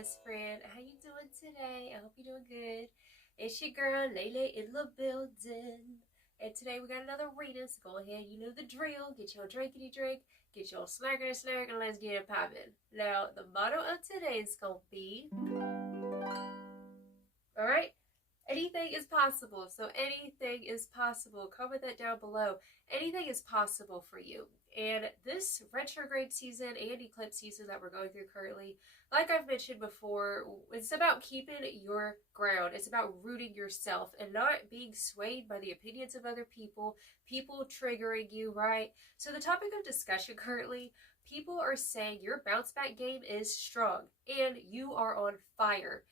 best friend. How you doing today? I hope you're doing good. It's your girl Lele in the building. And today we got another reading, so go ahead, you know the drill. Get your drinkity drink, get your snackity snack, and let's get it popping. Now, the motto of today is going to be, alright, anything is possible. So anything is possible. Comment that down below. Anything is possible for you. And this retrograde season and eclipse season that we're going through currently, like I've mentioned before, it's about keeping your ground. It's about rooting yourself and not being swayed by the opinions of other people, people triggering you, right? So the topic of discussion currently, people are saying your bounce back game is strong and you are on fire.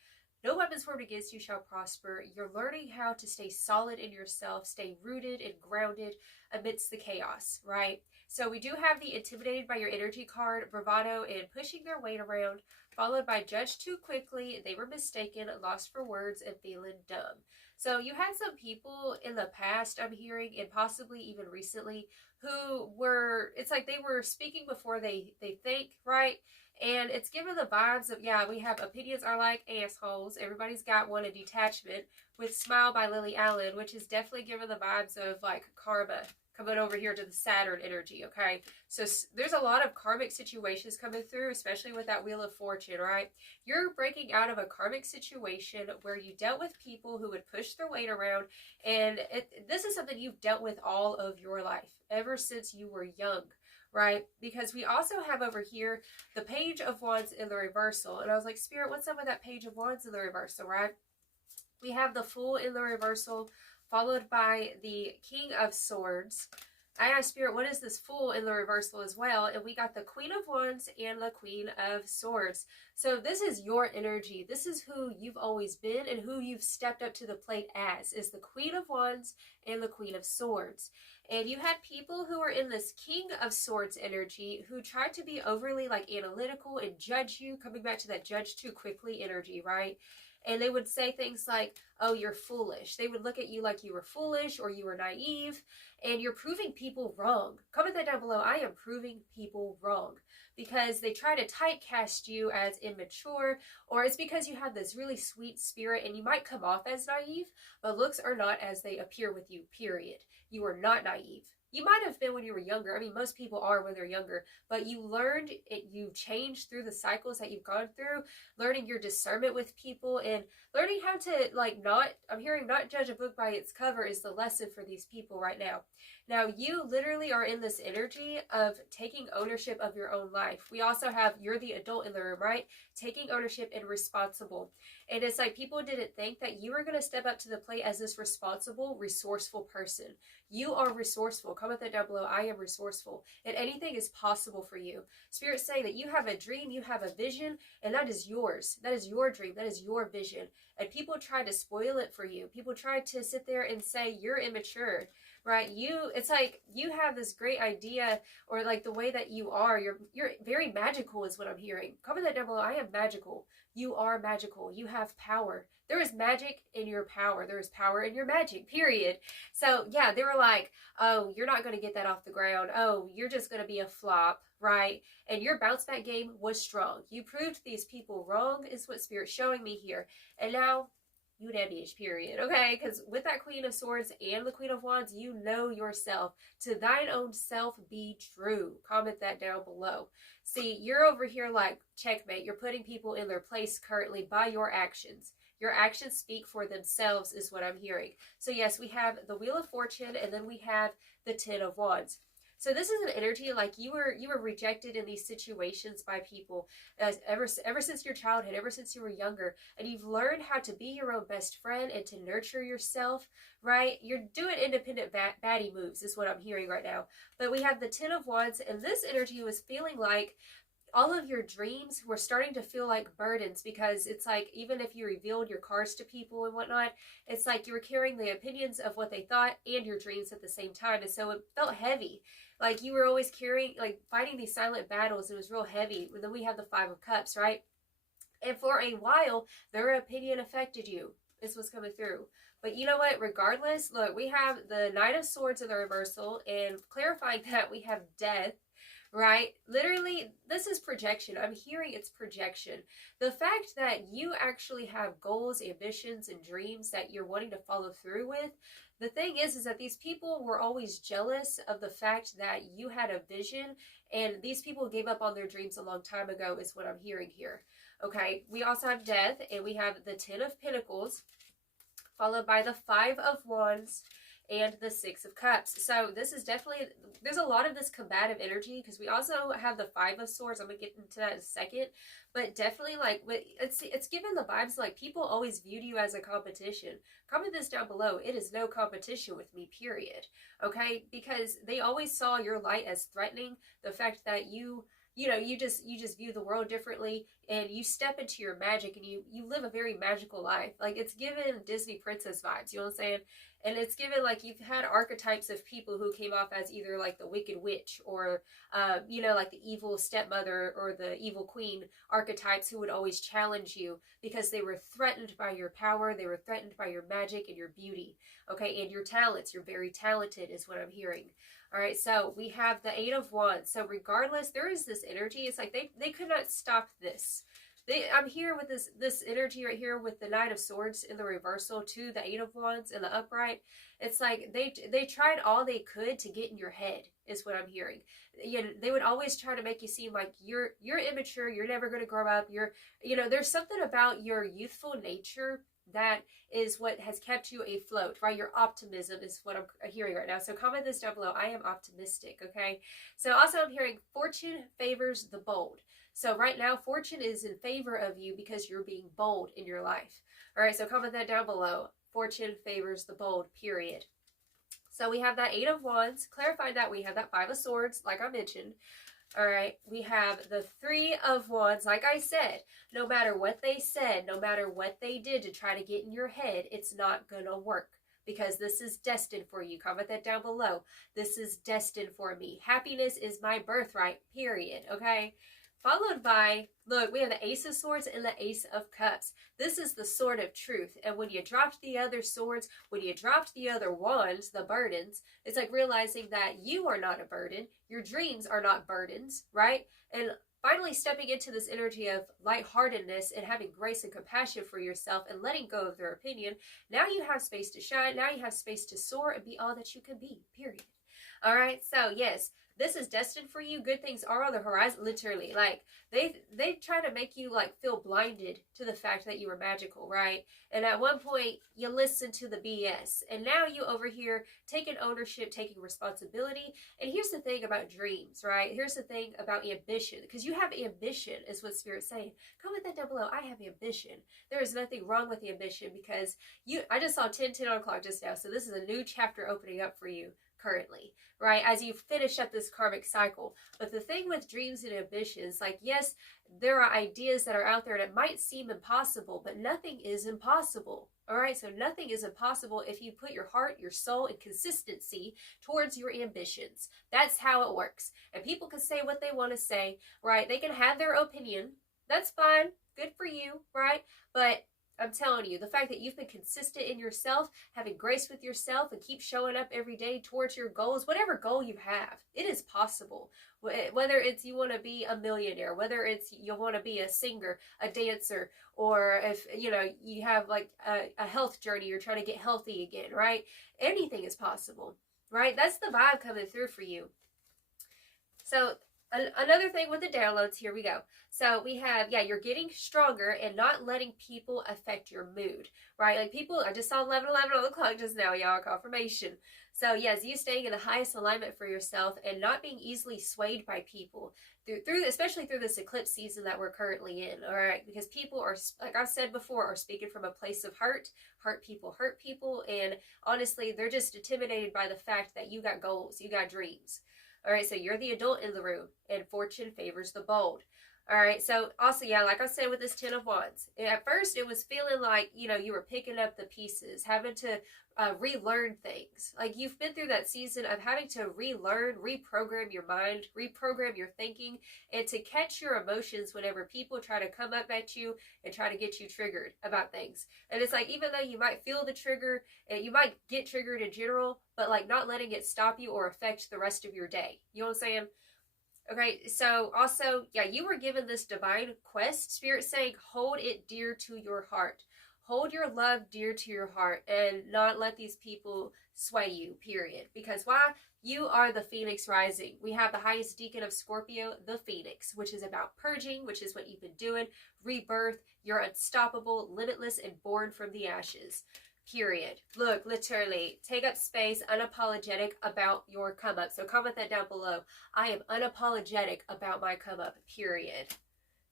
No weapons formed against you shall prosper. You're learning how to stay solid in yourself, stay rooted and grounded amidst the chaos, right? So we do have the intimidated by your energy card, bravado, and pushing their weight around, followed by judge too quickly, they were mistaken, lost for words, and feeling dumb. So you had some people in the past, I'm hearing, and possibly even recently, who were, it's like they were speaking before they think, right? And it's given the vibes of, yeah, we have opinions are like assholes. Everybody's got one, a detachment with Smile by Lily Allen, which is definitely given the vibes of like karma coming over here to the Saturn energy, okay? So there's a lot of karmic situations coming through, especially with that Wheel of Fortune, right? You're breaking out of a karmic situation where you dealt with people who would push their weight around, and this is something you've dealt with all of your life, ever since you were young, right? Because we also have over here the Page of Wands in the reversal, and I was like, Spirit, what's up with that Page of Wands in the reversal, right? We have the Fool in the reversal, followed by the King of Swords. I asked Spirit, what is this Fool in the reversal as well? And we got the Queen of Wands and the Queen of Swords. So this is your energy. This is who you've always been and who you've stepped up to the plate as, is the Queen of Wands and the Queen of Swords. And you had people who were in this King of Swords energy who tried to be overly like analytical and judge you, coming back to that judge too quickly energy, right? And they would say things like, oh, you're foolish. They would look at you like you were foolish or you were naive, and you're proving people wrong. Comment that down below. I am proving people wrong because they try to typecast you as immature, or it's because you have this really sweet spirit and you might come off as naive, but looks are not as they appear with you, period. You are not naive. You might have been when you were younger. I mean, most people are when they're younger, but you learned it, you changed through the cycles that you've gone through, learning your discernment with people and learning how to like not, I'm hearing not judge a book by its cover is the lesson for these people right now. Now, you literally are in this energy of taking ownership of your own life. We also have, you're the adult in the room, right? Taking ownership and responsible. And it's like people didn't think that you were going to step up to the plate as this responsible, resourceful person. You are resourceful. Comment that down below. I am resourceful. And anything is possible for you. Spirit's saying that you have a dream, you have a vision, and that is yours. That is your dream. That is your vision. And people try to spoil it for you. People try to sit there and say you're immature, right? It's like you have this great idea, or like the way that you are, you're very magical is what I'm hearing. Comment that down below. I am magical. You are magical. You have power. There is magic in your power. There is power in your magic, period. So yeah, they were like, oh, you're not going to get that off the ground. Oh, you're just going to be a flop, right? And your bounce back game was strong. You proved these people wrong is what Spirit's showing me here. And now you damage, period. Okay, because with that Queen of Swords and the Queen of Wands, you know yourself. To thine own self be true. Comment that down below. See, you're over here like checkmate. You're putting people in their place currently by your actions. Your actions speak for themselves is what I'm hearing. So yes, we have the Wheel of Fortune and then we have the Ten of Wands. So this is an energy like you were rejected in these situations by people ever since your childhood, ever since you were younger, and you've learned how to be your own best friend and to nurture yourself, right? You're doing independent baddie moves is what I'm hearing right now. But we have the Ten of Wands, and this energy was feeling like all of your dreams were starting to feel like burdens, because it's like even if you revealed your cards to people and whatnot, it's like you were carrying the opinions of what they thought and your dreams at the same time. And so it felt heavy. Like you were always carrying, like fighting these silent battles. It was real heavy. And then we have the Five of Cups, right? And for a while, their opinion affected you. Is what's coming through. But you know what? Regardless, look, we have the Knight of Swords in the reversal, and clarifying that we have death, right? Literally, this is projection. I'm hearing it's projection. The fact that you actually have goals, ambitions, and dreams that you're wanting to follow through with, the thing is that these people were always jealous of the fact that you had a vision, and these people gave up on their dreams a long time ago, is what I'm hearing here. Okay, we also have death, and we have the 10 of Pentacles, followed by the 5 of Wands, and the 6 of Cups. So this is definitely, there's a lot of this combative energy, because we also have the 5 of Swords. I'm going to get into that in a second. But definitely, like, it's given the vibes like people always viewed you as a competition. Comment this down below. It is no competition with me, period. Okay? Because they always saw your light as threatening. The fact that you just view the world differently, and you step into your magic, and you live a very magical life. Like, it's given Disney princess vibes, you know what I'm saying? And it's given, like, you've had archetypes of people who came off as either like the wicked witch, or like the evil stepmother or the evil queen archetypes, who would always challenge you because they were threatened by your power, they were threatened by your magic and your beauty, okay, and your talents. You're very talented, is what I'm hearing. All right, so we have the 8 of Wands. So regardless, there is this energy. It's like they could not stop this. I'm here with this energy right here with the Knight of Swords in the reversal to the 8 of Wands in the upright. It's like they tried all they could to get in your head, is what I'm hearing. They would always try to make you seem like you're immature, you're never going to grow up. There's something about your youthful nature that is what has kept you afloat, right? Your optimism is what I'm hearing right now. So comment this down below. I am optimistic, okay? So also I'm hearing fortune favors the bold. So right now, fortune is in favor of you because you're being bold in your life. All right, so comment that down below. Fortune favors the bold, period. So we have that 8 of Wands. Clarifying that, we have that 5 of Swords, like I mentioned. All right, we have the 3 of Wands. Like I said, no matter what they said, no matter what they did to try to get in your head, it's not going to work, because this is destined for you. Comment that down below. This is destined for me. Happiness is my birthright, period, okay? Followed by, look, we have the Ace of Swords and the Ace of Cups. This is the sword of truth. And when you dropped the other swords, when you dropped the other wands, the burdens, it's like realizing that you are not a burden. Your dreams are not burdens, right? And finally stepping into this energy of lightheartedness and having grace and compassion for yourself and letting go of their opinion. Now you have space to shine. Now you have space to soar and be all that you can be, period. All right, so yes, this is destined for you. Good things are on the horizon, literally. Like, they try to make you, like, feel blinded to the fact that you were magical, right? And at one point, you listened to the BS. And now you over here taking ownership, taking responsibility. And here's the thing about dreams, right? Here's the thing about ambition. Because you have ambition, is what Spirit's saying. Comment that down below. I have ambition. There is nothing wrong with ambition, because I just saw 10:10 on the clock just now. So this is a new chapter opening up for you currently, right, as you finish up this karmic cycle. But the thing with dreams and ambitions, like, yes, there are ideas that are out there and it might seem impossible, but nothing is impossible. All right, so nothing is impossible if you put your heart, your soul, and consistency towards your ambitions. That's how it works. And people can say what they want to say, right? They can have their opinion. That's fine. Good for you, right? But I'm telling you, the fact that you've been consistent in yourself, having grace with yourself, and keep showing up every day towards your goals, whatever goal you have, it is possible. Whether it's you want to be a millionaire, whether it's you want to be a singer, a dancer, or if you have like a health journey, you're trying to get healthy again, right? Anything is possible, right? That's the vibe coming through for you. So another thing with the downloads, here we go. So we have, you're getting stronger and not letting people affect your mood, right? Like people, I just saw 11:11 on the clock just now, y'all, confirmation. So yes, you staying in the highest alignment for yourself and not being easily swayed by people especially through this eclipse season that we're currently in, all right? Because people are, like I said before, are speaking from a place of hurt people, and honestly, they're just intimidated by the fact that you got goals, you got dreams. All right, so you're the adult in the room, and fortune favors the bold. All right, so also, like I said with this 10 of Wands, at first it was feeling like, you were picking up the pieces, having to relearn things. Like you've been through that season of having to relearn, reprogram your mind, reprogram your thinking, and to catch your emotions whenever people try to come up at you and try to get you triggered about things. And it's like, even though you might feel the trigger, and you might get triggered in general, but like not letting it stop you or affect the rest of your day. You know what I'm saying? Okay, so also, yeah, you were given this divine quest. Spirit saying, hold it dear to your heart. Hold your love dear to your heart and not let these people sway you, period. Because why? You are the Phoenix rising. We have the highest deacon of Scorpio, the Phoenix, which is about purging, which is what you've been doing, rebirth. You're unstoppable, limitless, and born from the ashes. Period. Look, literally, take up space, unapologetic about your come up. So comment that down below. I am unapologetic about my come up, period.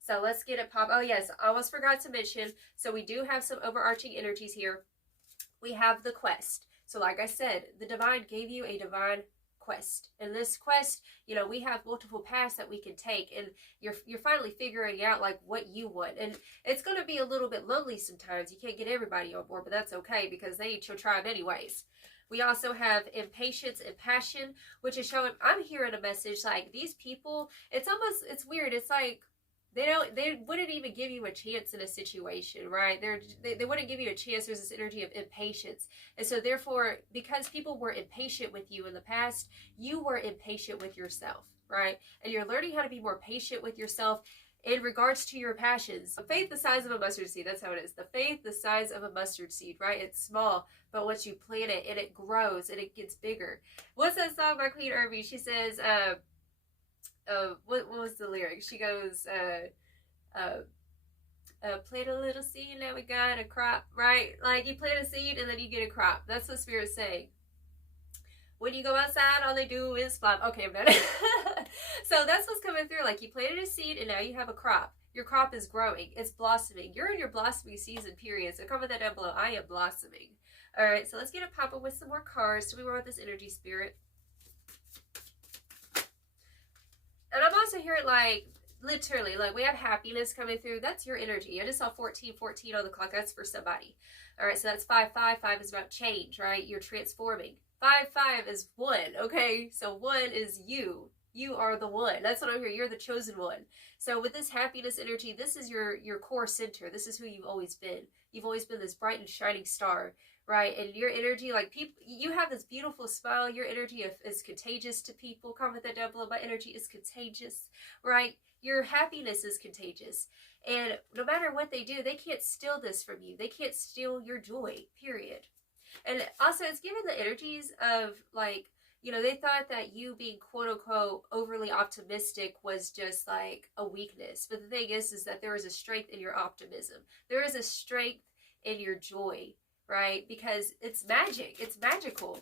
So let's get it pop. Oh yes, I almost forgot to mention. So we do have some overarching energies here. We have the quest. So like I said, the divine gave you a divine quest. And this quest, you know, we have multiple paths that we can take, and you're finally figuring out like what you want. And it's going to be a little bit lonely sometimes. You can't get everybody on board, but that's okay because they eat your tribe anyways. We also have impatience and passion, which is showing, I'm hearing a message like these people, it's it's weird. It's like they wouldn't even give you a chance in a situation, right? They wouldn't give you a chance. There's this energy of impatience. And so therefore, because people were impatient with you in the past, you were impatient with yourself, right? And you're learning how to be more patient with yourself in regards to your passions. Faith the size of a mustard seed, that's how it is. The faith the size of a mustard seed, right? It's small, but once you plant it and it grows and it gets bigger. What's that song by Queen Irby? She says, what was the lyric? She goes, plant a little seed, now we got a crop, right? Like you plant a seed and then you get a crop. That's what Spirit's saying. When you go outside, all they do is flop. Okay, I'm done. So that's what's coming through. Like you planted a seed and now you have a crop. Your crop is growing. It's blossoming. You're in your blossoming season, period. So comment that down below. I am blossoming. All right, so let's get it popping with some more cards. So we want this energy, Spirit. And I'm also hearing like, literally, like we have happiness coming through. That's your energy. I just saw 1414 on the clock. That's for somebody. All right, so that's 555. 5 is about change, right? You're transforming. 5 is 1, okay? So 1 is you. You are the one. That's what I'm hearing. You're the chosen one. So with this happiness energy, this is your core center. This is who you've always been. You've always been this bright and shining star, right? And your energy, like people, you have this beautiful smile. Your energy is contagious to people. Comment that down below. My energy is contagious, right? Your happiness is contagious. And no matter what they do, they can't steal this from you. They can't steal your joy, period. And also, it's given the energies of, like, you know, they thought that you being quote-unquote overly optimistic was just, like, a weakness. But the thing is that there is a strength in your optimism. There is a strength in your joy, right? Because it's magic. It's magical.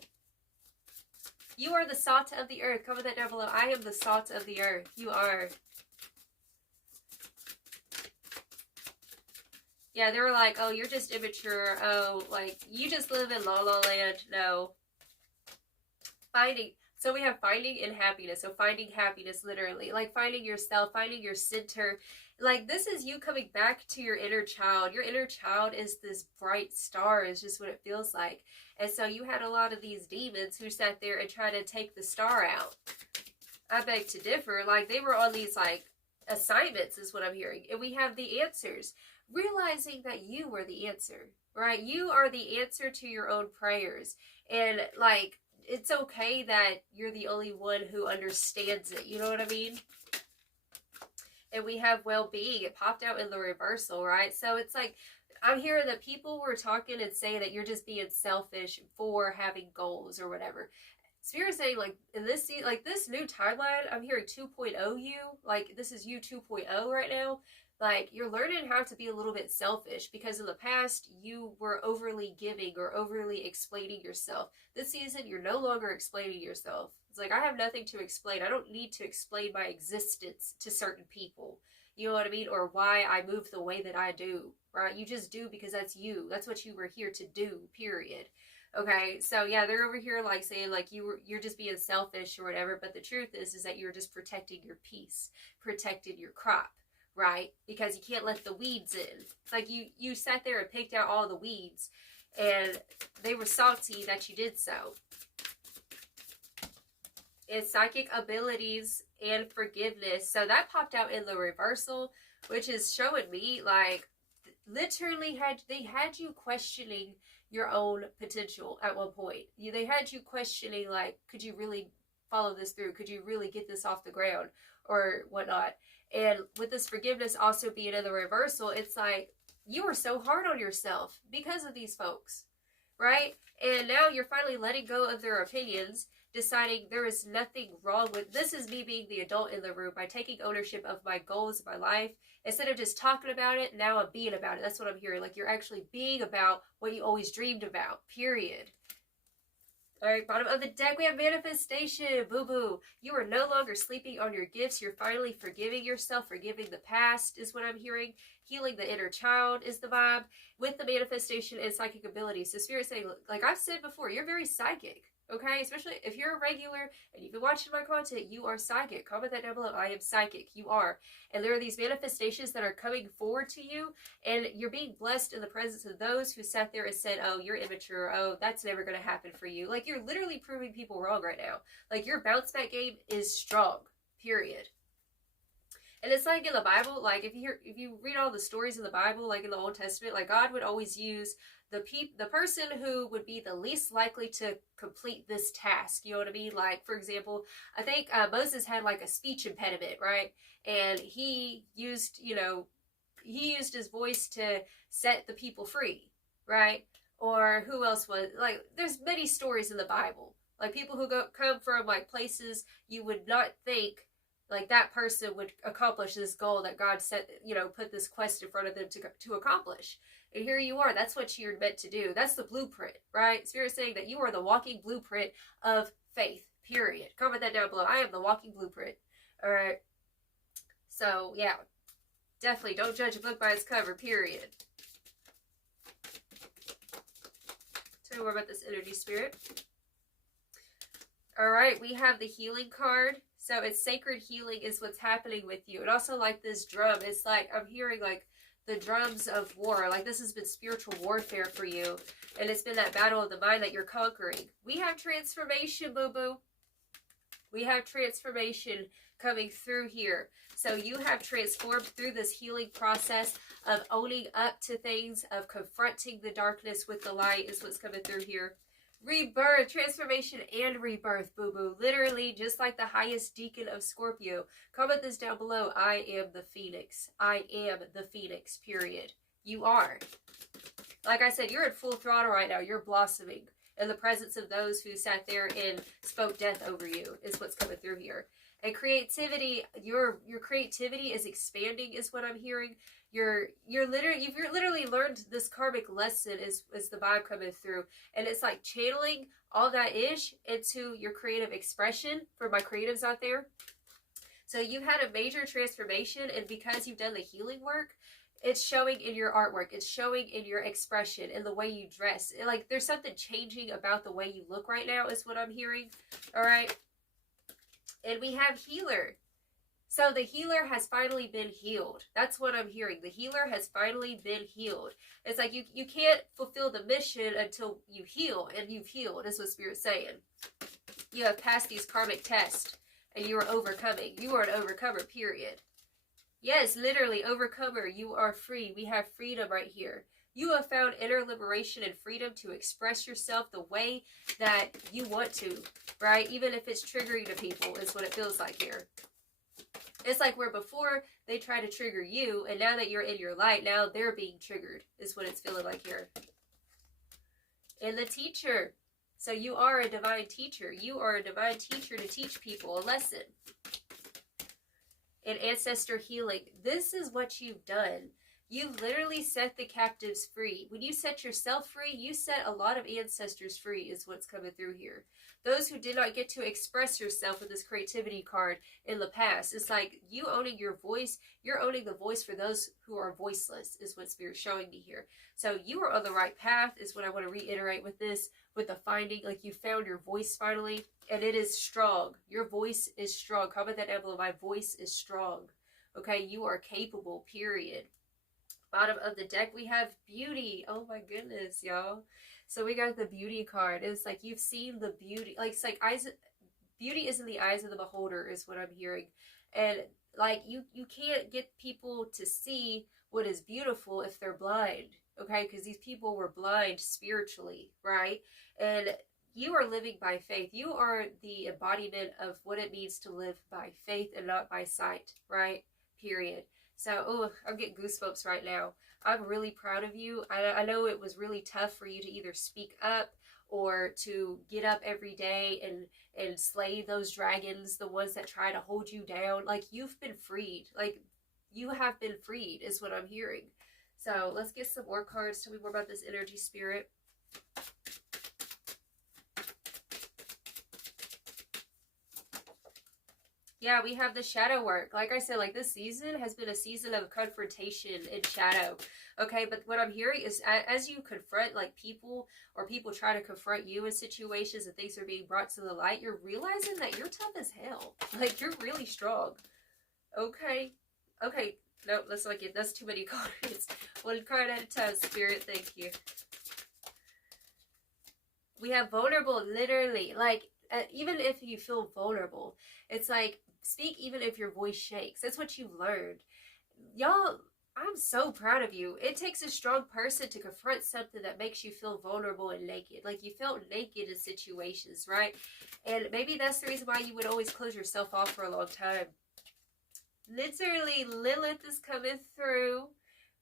You are the salt of the earth. Comment that down below. I am the salt of the earth. You are. Yeah, they were like, oh, you're just immature. Oh, like, you just live in La La Land. No. Finding. So we have finding and happiness. So finding happiness, literally. Like, finding yourself, finding your center. Like, this is you coming back to your inner child. Your inner child is this bright star, is just what it feels like. And so you had a lot of these demons who sat there and tried to take the star out. I beg to differ. Like, they were on these, like, assignments is what I'm hearing. And we have the answers. Realizing that you were the answer, right? You are the answer to your own prayers. And, like, it's okay that you're the only one who understands it. You know what I mean? And we have well-being. It popped out in the reversal, right? So it's like, I'm hearing that people were talking and saying that you're just being selfish for having goals or whatever. Spirit's saying, like, in this, like, this new timeline, I'm hearing 2.0 you. Like, this is you 2.0 right now. Like, you're learning how to be a little bit selfish because in the past, you were overly giving or overly explaining yourself. This season, you're no longer explaining yourself. It's like, I have nothing to explain. I don't need to explain my existence to certain people. You know what I mean? Or why I move the way that I do, right? You just do because that's you. That's what you were here to do, period. Okay, so yeah, they're over here like saying like you're just being selfish or whatever, but the truth is that you're just protecting your peace, protecting your crop. Right? Because you can't let the weeds in. It's like you sat there and picked out all the weeds and they were salty that you did so. It's psychic abilities and forgiveness. So that popped out in the reversal, which is showing me like literally they had you questioning your own potential at one point. They had you questioning like, could you really follow this through? Could you really get this off the ground or whatnot? And with this forgiveness also being in the reversal, it's like you were so hard on yourself because of these folks, right? And now you're finally letting go of their opinions, deciding there is nothing wrong with this. Is me being the adult in the room by taking ownership of my goals, my life. Instead of just talking about it, now I'm being about it. That's what I'm hearing. Like you're actually being about what you always dreamed about, period. All right, bottom of the deck, we have manifestation. Boo-boo. You are no longer sleeping on your gifts. You're finally forgiving yourself, forgiving the past is what I'm hearing. Healing the inner child is the vibe with the manifestation and psychic abilities. So Spirit's saying, like I've said before, you're very psychic. Okay, especially if you're a regular and you've been watching my content, you are psychic. Comment that down below. I am psychic. You are. And there are these manifestations that are coming forward to you, and you're being blessed in the presence of those who sat there and said, oh, you're immature. Oh, that's never going to happen for you. Like, you're literally proving people wrong right now. Like, your bounce back game is strong, period. And it's like in the Bible, like if you read all the stories in the Bible, like in the Old Testament, like God would always use the person who would be the least likely to complete this task. You know what I mean? Like, for example, I think Moses had like a speech impediment, right? And he used his voice to set the people free, right? Or who else was, like, there's many stories in the Bible. Like people who come from like places you would not think like that person would accomplish this goal that God set, put this quest in front of them to accomplish. And here you are. That's what you're meant to do. That's the blueprint, right? Spirit saying that you are the walking blueprint of faith, period. Comment that down below. I am the walking blueprint. All right. So, yeah. Definitely don't judge a book by its cover, period. Tell me more about this energy, Spirit. All right. We have the healing card. So it's sacred healing is what's happening with you. And also like this drum, it's like I'm hearing like the drums of war. Like this has been spiritual warfare for you. And it's been that battle of the mind that you're conquering. We have transformation, boo-boo. We have transformation coming through here. So you have transformed through this healing process of owning up to things, of confronting the darkness with the light is what's coming through here. Rebirth, transformation, and rebirth, boo-boo. Literally, just like the highest deacon of Scorpio. Comment this down below. I am the phoenix. I am the phoenix, period. You are. Like I said, you're at full throttle right now. You're blossoming in the presence of those who sat there and spoke death over you is what's coming through here. And creativity, your creativity is expanding is what I'm hearing. You've literally learned this karmic lesson is the vibe coming through. And it's like channeling all that ish into your creative expression for my creatives out there. So you've had a major transformation, and because you've done the healing work, it's showing in your artwork. It's showing in your expression, in the way you dress. Like there's something changing about the way you look right now is what I'm hearing. All right. And we have healer. So the healer has finally been healed. That's what I'm hearing. The healer has finally been healed. It's like you can't fulfill the mission until you heal, and you've healed, is what Spirit's saying. You have passed these karmic tests, and you are overcoming. You are an overcomer, period. Yes, literally, overcomer. You are free. We have freedom right here. You have found inner liberation and freedom to express yourself the way that you want to, right? Even if it's triggering to people, is what it feels like here. It's like where before they try to trigger you, and now that you're in your light, now they're being triggered, is what it's feeling like here. And the teacher. So you are a divine teacher. You are a divine teacher to teach people a lesson. And ancestor healing. This is what you've done. You've literally set the captives free. When you set yourself free, you set a lot of ancestors free is what's coming through here. Those who did not get to express yourself with this creativity card in the past. It's like you owning your voice. You're owning the voice for those who are voiceless is what Spirit's showing me here. So you are on the right path is what I want to reiterate with this, with the finding. Like you found your voice finally, and it is strong. Your voice is strong. Comment that down below. My voice is strong. Okay, you are capable, period. Bottom of the deck, we have beauty. Oh my goodness, y'all. So we got the beauty card. It's like you've seen the beauty. Like it's like beauty is in the eyes of the beholder is what I'm hearing. And like you can't get people to see what is beautiful if they're blind. Okay, because these people were blind spiritually, right? And you are living by faith. You are the embodiment of what it means to live by faith and not by sight, right? Period. So, oh, I'm getting goosebumps right now. I'm really proud of you. I know it was really tough for you to either speak up or to get up every day and slay those dragons, the ones that try to hold you down. Like, you've been freed. Like, you have been freed is what I'm hearing. So let's get some more cards. Tell me more about this energy, spirit. Yeah, we have the shadow work. Like I said, like this season has been a season of confrontation and shadow. Okay, but what I'm hearing is as you confront like people, or people try to confront you in situations and things are being brought to the light, you're realizing that you're tough as hell. Like, you're really strong. Okay. Okay. No, let's not get, that's too many cards. One card at a time, spirit. Thank you. We have vulnerable, literally. Like, even if you feel vulnerable, it's like, speak even if your voice shakes. That's what you've learned. Y'all, I'm so proud of you. It takes a strong person to confront something that makes you feel vulnerable and naked. Like, you felt naked in situations, right? And maybe that's the reason why you would always close yourself off for a long time. Literally, Lilith is coming through,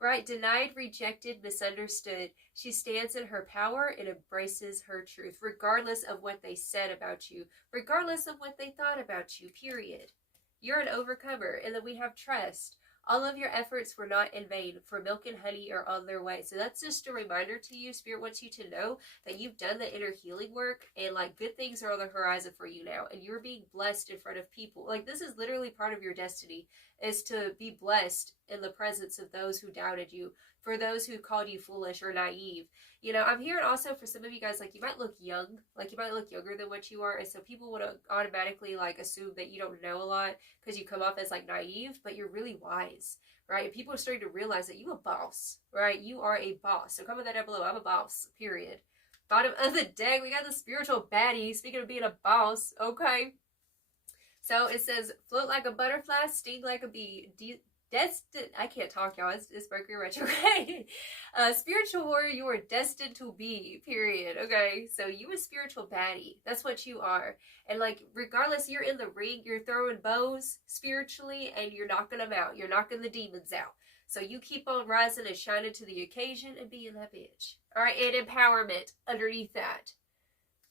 right? Denied, rejected, misunderstood. She stands in her power and embraces her truth, regardless of what they said about you, regardless of what they thought about you, period. You're an overcomer. And then we have trust. All of your efforts were not in vain, for milk and honey are on their way. So that's just a reminder to you. Spirit wants you to know that you've done the inner healing work, and like, good things are on the horizon for you now, and you're being blessed in front of people. Like, this is literally part of your destiny, is to be blessed in the presence of those who doubted you, for those who called you foolish or naive. You know, I'm hearing also for some of you guys, like, you might look young, like you might look younger than what you are, and so people would automatically like assume that you don't know a lot because you come off as like naive, but you're really wise, right? And people are starting to realize that you a boss, right? You are a boss. So comment that down below. I'm a boss, period. Bottom of the deck, we got the spiritual baddie. Speaking of being a boss, okay. So it says, float like a butterfly, sting like a bee. Destined, I can't talk, y'all. It's Mercury retrograde. Spiritual warrior, you are destined to be, period. Okay, so you a spiritual baddie. That's what you are. And like, regardless, you're in the ring, you're throwing bows spiritually, and you're knocking them out. You're knocking the demons out. So you keep on rising and shining to the occasion and being that bitch. All right, and empowerment underneath that.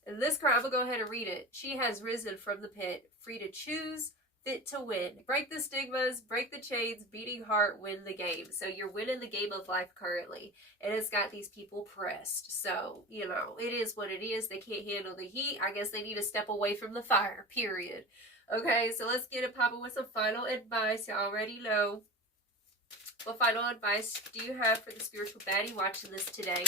And this card, I'm going to go ahead and read it. She has risen from the pit, free to choose, fit to win. Break the stigmas, break the chains, beating heart, win the game. So you're winning the game of life currently. And it's got these people pressed. So, you know, it is what it is. They can't handle the heat. I guess they need to step away from the fire, period. Okay, so let's get it popping with some final advice. You already know. What final advice do you have for the spiritual baddie watching this today?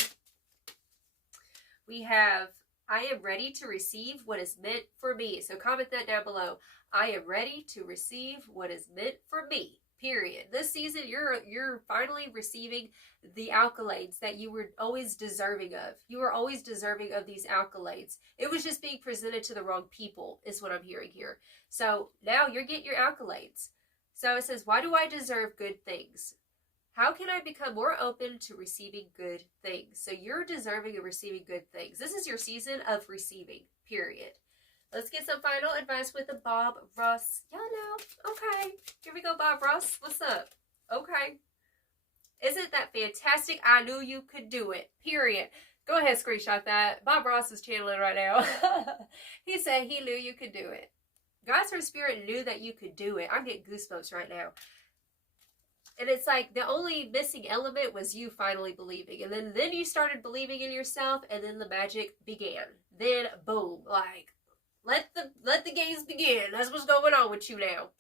We have, I am ready to receive what is meant for me. So comment that down below. I am ready to receive what is meant for me, period. This season, you're finally receiving the accolades that you were always deserving of. You were always deserving of these accolades. It was just being presented to the wrong people, is what I'm hearing here. So now you're getting your accolades. So it says, why do I deserve good things? How can I become more open to receiving good things? So you're deserving of receiving good things. This is your season of receiving, period. Let's get some final advice with the Bob Ross. Y'all know. Okay. Here we go, Bob Ross. What's up? Okay. Isn't that fantastic? I knew you could do it. Period. Go ahead, screenshot that. Bob Ross is channeling right now. He said he knew you could do it. God's Holy Spirit knew that you could do it. I'm getting goosebumps right now. And it's like the only missing element was you finally believing. And then you started believing in yourself, and then the magic began. Then, boom, like, let the games begin. That's what's going on with you now.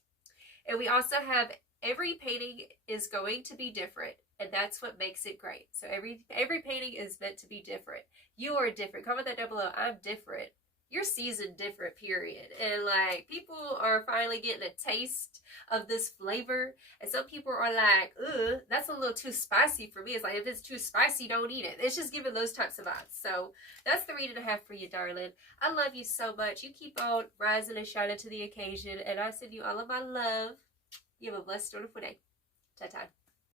And we also have every painting is going to be different. And that's what makes it great. So every painting is meant to be different. You are different. Comment that down below. I'm different. You're seasoned different, period. And like, people are finally getting a taste of this flavor. And some people are like, ugh, that's a little too spicy for me. It's like, if it's too spicy, don't eat it. It's just giving those types of vibes. So that's the reading I have for you, darling. I love you so much. You keep on rising and shining to the occasion. And I send you all of my love. You have a blessed, wonderful day. Ta-ta.